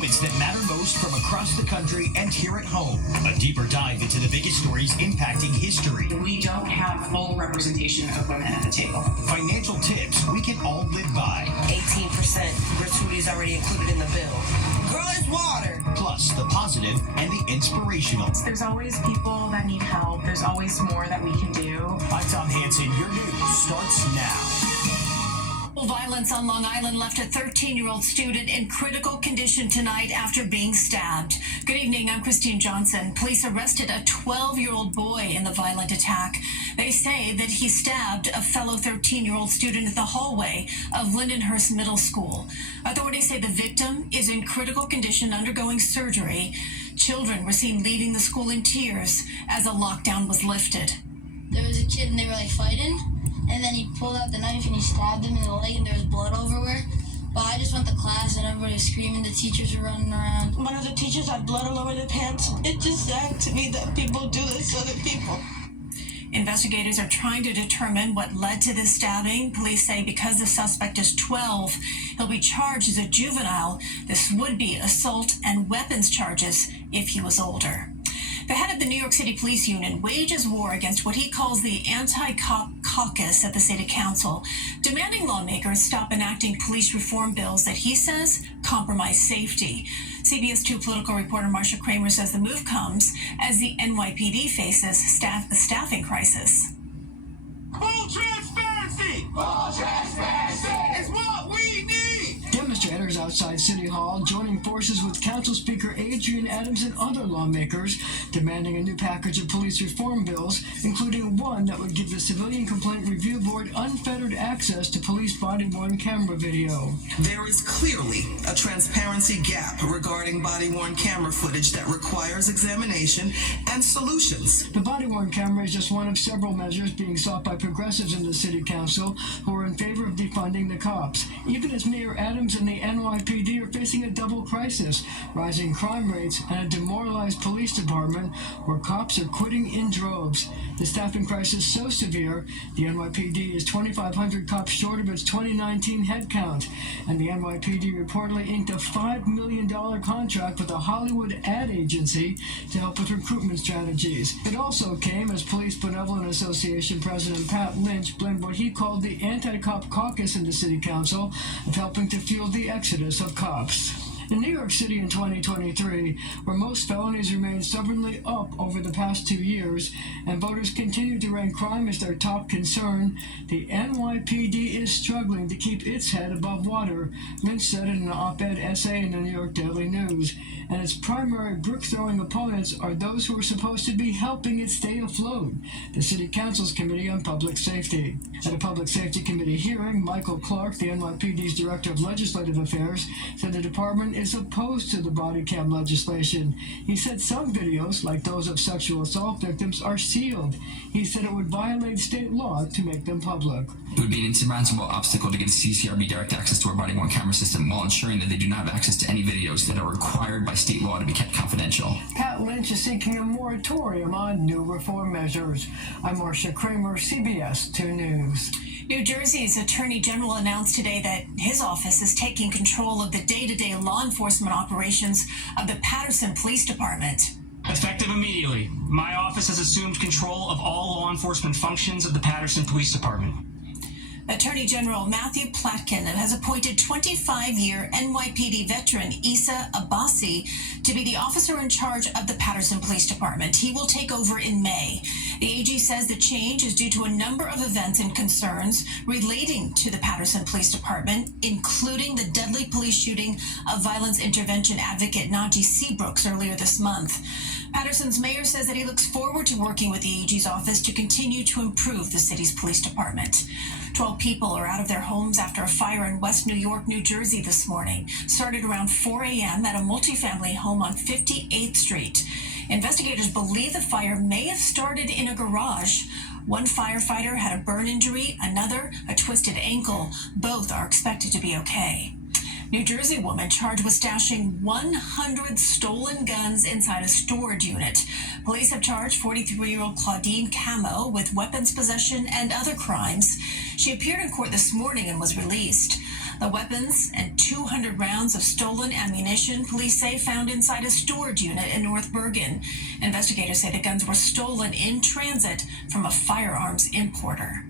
moments that matter most from across the country and here at home. A deeper dive into the biggest stories impacting history. We don't have full representation of women at the table. Financial tips we can all live by. 18% gratuity is already included in the bill. Girl, it's water. Plus the positive and the inspirational. There's always people that need help. There's always more that we can do. I'm Tom Hansen. Your news starts now. Violence on Long Island left a 13-year-old student in critical condition tonight after being stabbed. Good evening, I'm Christine Johnson. Police arrested a 12-year-old boy in the violent attack. They say that he stabbed a fellow 13-year-old student at the hallway of Lindenhurst Middle School. Authorities say the victim is in critical condition undergoing surgery. Children were seen leaving the school in tears as a lockdown was lifted. There was a kid and they were fighting. And then he pulled out the knife and he stabbed him in the leg and there was blood everywhere. But I just went to class and everybody was screaming, the teachers were running around. One of the teachers had blood all over their pants. It's just sad to me that people do this to other people. Investigators are trying to determine what led to this stabbing. Police say because the suspect is 12, he'll be charged as a juvenile. This would be assault and weapons charges if he was older. The head of the New York City Police Union wages war against what he calls the anti-cop caucus at the City Council, demanding lawmakers stop enacting police reform bills that he says compromise safety. CBS 2 political reporter Marsha Kramer says the move comes as the NYPD faces a staffing crisis. Full transparency! Full transparency is what we need! Demonstrators outside City Hall joining forces with Council Speaker Adrian Adams and other lawmakers demanding a new package of police reform bills, including one that would give the Civilian Complaint Review Board unfettered access to police body-worn camera video. There is clearly a transparency gap regarding body-worn camera footage that requires examination and solutions. The body-worn camera is just one of several measures being sought by progressives in the City Council who are in favor of defunding the cops, even as Mayor Adams and the NYPD are facing a double crisis, rising crime rates and a demoralized police department where cops are quitting in droves. The staffing crisis so severe, the NYPD is 2,500 cops short of its 2019 headcount, and the NYPD reportedly inked a $5 million contract with a Hollywood ad agency to help with recruitment strategies. It also came as Police Benevolent Association President Pat Lynch blamed what he called the anti-cop caucus in the City Council of helping to fuel the exodus of cops. In New York City in 2023, where most felonies remain stubbornly up over the past 2 years, and voters continue to rank crime as their top concern, the NYPD is struggling to keep its head above water, Lynch said in an op-ed essay in the New York Daily News. And its primary brick-throwing opponents are those who are supposed to be helping it stay afloat, the City Council's Committee on Public Safety. At a Public Safety Committee hearing, Michael Clark, the NYPD's Director of Legislative Affairs, said the department is opposed to the body cam legislation. He said some videos, like those of sexual assault victims, are sealed. He said it would violate state law to make them public. It would be an insurmountable obstacle to get CCRB direct access to our body-worn camera system while ensuring that they do not have access to any videos that are required by state law to be kept confidential. Pat Lynch is seeking a moratorium on new reform measures. I'm Marsha Kramer, CBS 2 News. New Jersey's Attorney General announced today that his office is taking control of the day-to-day law enforcement operations of the Paterson Police Department. Effective immediately, my office has assumed control of all law enforcement functions of the Paterson Police Department. Attorney General Matthew Platkin has appointed 25-year NYPD veteran Issa Abbasi to be the officer in charge of the Paterson Police Department. He will take over in May. The AG says the change is due to a number of events and concerns relating to the Paterson Police Department, including the deadly police shooting of violence intervention advocate Najee Seabrooks earlier this month. Paterson's mayor says that he looks forward to working with the AG's office to continue to improve the city's police department. 12 people are out of their homes after a fire in West New York, New Jersey this morning. Started around 4 a.m. at a multifamily home on 58th Street. Investigators believe the fire may have started in a garage. One firefighter had a burn injury, another a twisted ankle. Both are expected to be okay. New Jersey woman charged with stashing 100 stolen guns inside a storage unit. Police have charged 43-year-old Claudine Camo with weapons possession and other crimes. She appeared in court this morning and was released. The weapons and 200 rounds of stolen ammunition, police say, found inside a storage unit in North Bergen. Investigators say the guns were stolen in transit from a firearms importer.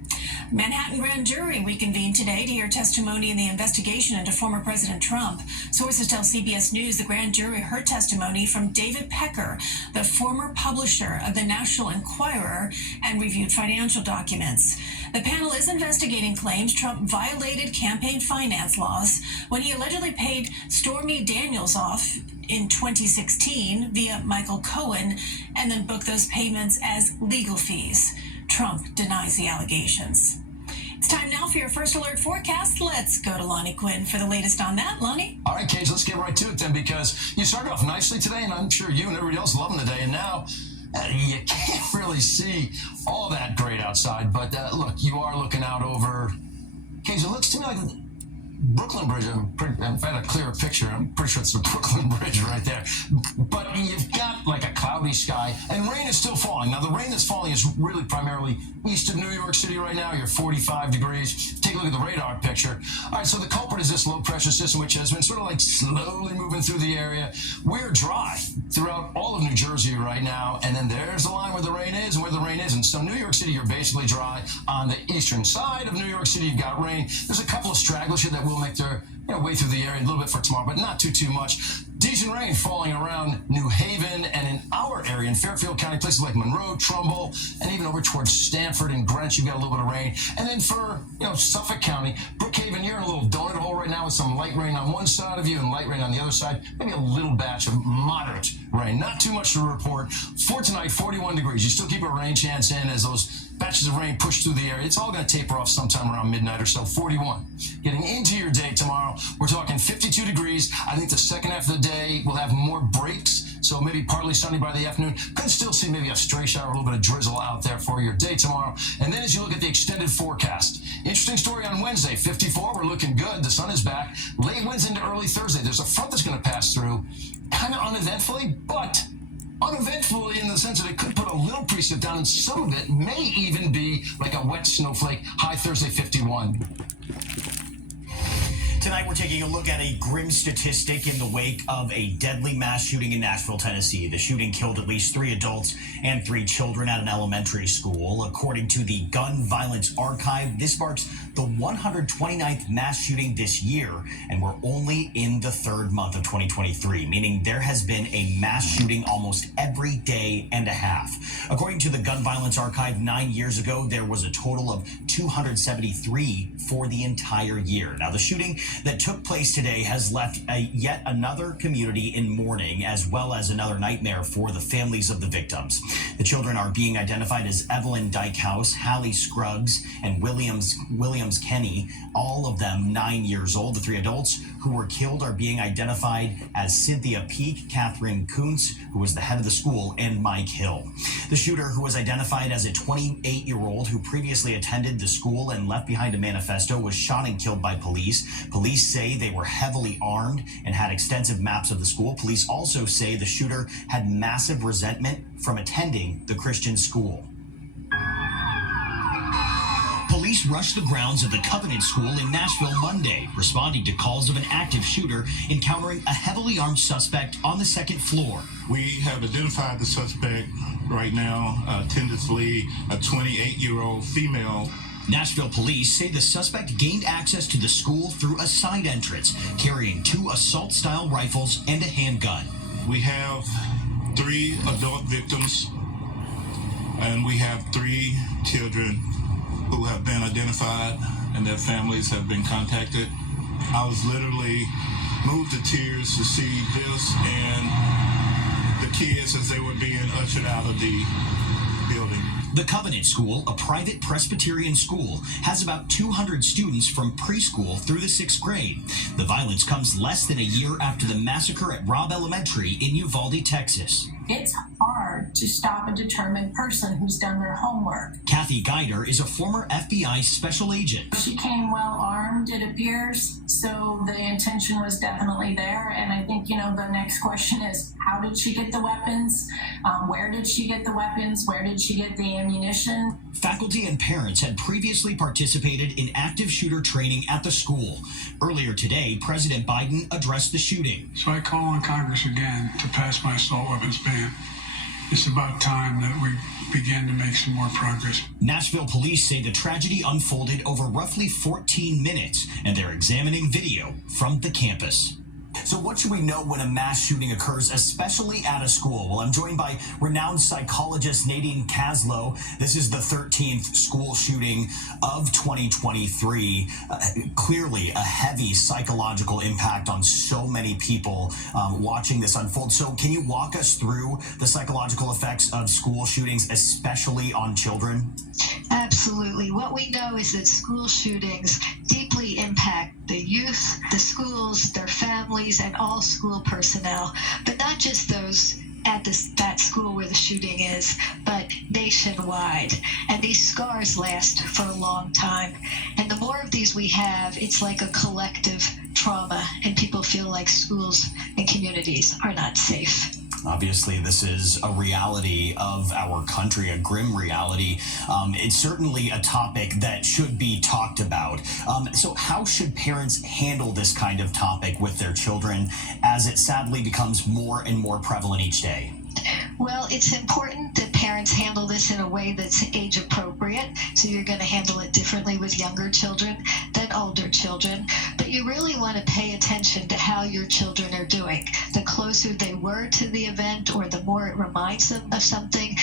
Manhattan grand jury reconvened today to hear testimony in the investigation into former President Trump. Sources tell CBS News the grand jury heard testimony from David Pecker, the former publisher of the National Enquirer, and reviewed financial documents. The panel is investigating claims Trump violated campaign finance laws when he allegedly paid Stormy Daniels off in 2016 via Michael Cohen and then booked those payments as legal fees. Trump denies the allegations. It's time now for your first alert forecast. Let's go to Lonnie Quinn for the latest on that. Lonnie? All right, Cage, let's get right to it then, because you started off nicely today, and I'm sure you and everybody else loving the day, and now you can't really see all that great outside, but look, you are looking out over, Cage, it looks to me like Brooklyn Bridge. If I had a clearer picture, I'm pretty sure it's the Brooklyn Bridge right there. But you've got like a cloudy sky, and rain is still falling. Now, the rain that's falling is really primarily east of New York City right now. You're 45 degrees. Take a look at the radar picture. All right, so the culprit is this low-pressure system, which has been sort of like slowly moving through the area. We're dry throughout all of New Jersey right now, and then there's the line where the rain is and where the rain isn't. So New York City, you're basically dry. On the eastern side of New York City, you've got rain. There's a couple of stragglers here that will make their way through the area a little bit for tomorrow, but not too much. Decent rain falling around New Haven and in our area in Fairfield County, places like Monroe, Trumbull, and even over towards Stamford and Greenwich, you've got a little bit of rain. And then for Suffolk County, Brookhaven, you're in a little donut hole right now with some light rain on one side of you and light rain on the other side. Maybe a little batch of moderate rain. Not too much to report. For tonight, 41 degrees. You still keep a rain chance in as those batches of rain push through the area. It's all going to taper off sometime around midnight or so. 41. Getting into your day tomorrow, we're talking 52 degrees. I think the second half of the day will have more breaks, so maybe partly sunny by the afternoon. Could still see maybe a stray shower, a little bit of drizzle out there for your day tomorrow. And then as you look at the extended forecast, interesting story on Wednesday, 54, we're looking good. The sun is back. Late Wednesday into early Thursday, there's a front that's going to pass through, kind of uneventfully, but uneventfully in the sense that it could put a little precip down, and some of it may even be like a wet snowflake. High Thursday, 51. Tonight, we're taking a look at a grim statistic in the wake of a deadly mass shooting in Nashville, Tennessee. The shooting killed at least 3 adults and 3 children at an elementary school. According to the Gun Violence Archive, this marks the 129th mass shooting this year, and we're only in the 3rd month of 2023, meaning there has been a mass shooting almost every day and a half. According to the Gun Violence Archive, 9 years ago, there was a total of 273 for the entire year. Now, the shooting that took place today has left yet another community in mourning, as well as another nightmare for the families of the victims. The children are being identified as Evelyn Dykehouse, Hallie Scruggs, and Williams Kenny, all of them 9 years old. The 3 adults who were killed are being identified as Cynthia Peak, Catherine Kuntz, who was the head of the school, and Mike Hill. The shooter, who was identified as a 28-year-old who previously attended the school and left behind a manifesto, was shot and killed by police. Police say they were heavily armed and had extensive maps of the school. Police also say the shooter had massive resentment from attending the Christian school. Police rushed the grounds of the Covenant School in Nashville Monday, responding to calls of an active shooter encountering a heavily armed suspect on the 2nd floor. We have identified the suspect right now, tentatively a 28-year-old female. Nashville police say the suspect gained access to the school through a side entrance, carrying 2 assault-style rifles and a handgun. We have 3 adult victims, and we have 3 children who have been identified, and their families have been contacted. I was literally moved to tears to see this and the kids as they were being ushered out of the building. The Covenant School, a private Presbyterian school, has about 200 students from preschool through the 6th grade. The violence comes less than a year after the massacre at Robb Elementary in Uvalde, Texas. It's hard to stop a determined person who's done their homework. Kathy Geider is a former FBI special agent. She came well armed, it appears, so the intention was definitely there, and I think the next question is, how did she get the weapons? Where did she get the weapons? Where did she get the ammunition? Faculty and parents had previously participated in active shooter training at the school. Earlier today, President Biden addressed the shooting. So I call on Congress again to pass my assault weapons ban. It's about time that we begin to make some more progress. Nashville police say the tragedy unfolded over roughly 14 minutes, and they're examining video from the campus. So what should we know when a mass shooting occurs, especially at a school? Well, I'm joined by renowned psychologist Nadine Kaslow. This is the 13th school shooting of 2023. Clearly a heavy psychological impact on so many people watching this unfold. So can you walk us through the psychological effects of school shootings, especially on children? Absolutely. What we know is that school shootings deeply impact the youth, the schools, their families, and all school personnel, but not just those at that school where the shooting is, but nationwide. And these scars last for a long time. And the more of these we have, it's like a collective trauma, and people feel like schools and communities are not safe. Obviously, this is a reality of our country, a grim reality. It's certainly a topic that should be talked about. So how should parents handle this kind of topic with their children as it sadly becomes more and more prevalent each day? Well, it's important that parents handle this in a way that's age appropriate. So you're going to handle it differently with younger children than older children. But you really want to pay attention to how your children are doing. The closer they were to the event, or the more it reminds them of something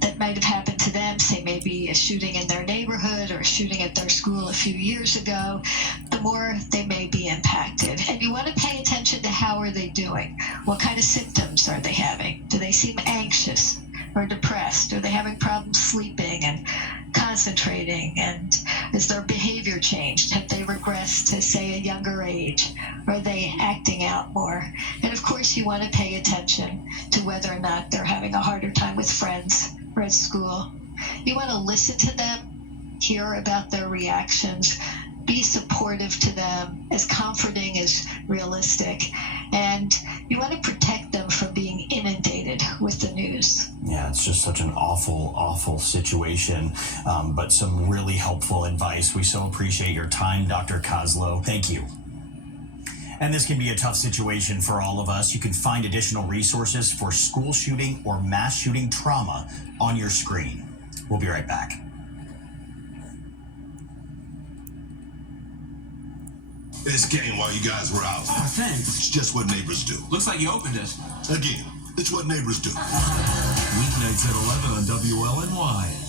that might have happened to them, say maybe a shooting in their neighborhood or a shooting at their school a few years ago, the more they may be impacted. And you want to pay attention to how are they doing? What kind of symptoms are they having? Do they seem anxious or depressed? Are they having problems sleeping and concentrating? And is their behavior changed? Have they regressed to, say, a younger age? Are they acting out more? And of course, you want to pay attention to whether or not they're having a harder time with friends or at school. You want to listen to them, hear about their reactions, be supportive to them, as comforting as realistic, and you want to protect them from being inundated with the news. Yeah, it's just such an awful, awful situation, but some really helpful advice. We so appreciate your time, Dr. Kaslow. Thank you. And this can be a tough situation for all of us. You can find additional resources for school shooting or mass shooting trauma on your screen. We'll be right back. This came while you guys were out. Oh, thanks. It's just what neighbors do. Looks like you opened it. Again, it's what neighbors do. Weeknights at 11 on WLNY.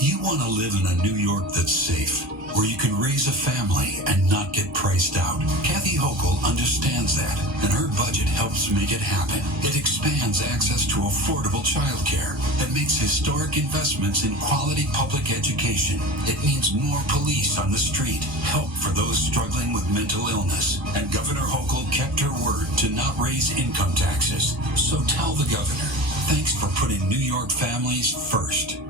You want to live in a New York that's safe, where you can raise a family and not get priced out. Kathy Hochul understands that, and her budget helps make it happen. It expands access to affordable childcare that makes historic investments in quality public education. It means more police on the street, help for those struggling with mental illness, and Governor Hochul kept her word to not raise income taxes. So tell the governor, thanks for putting New York families first.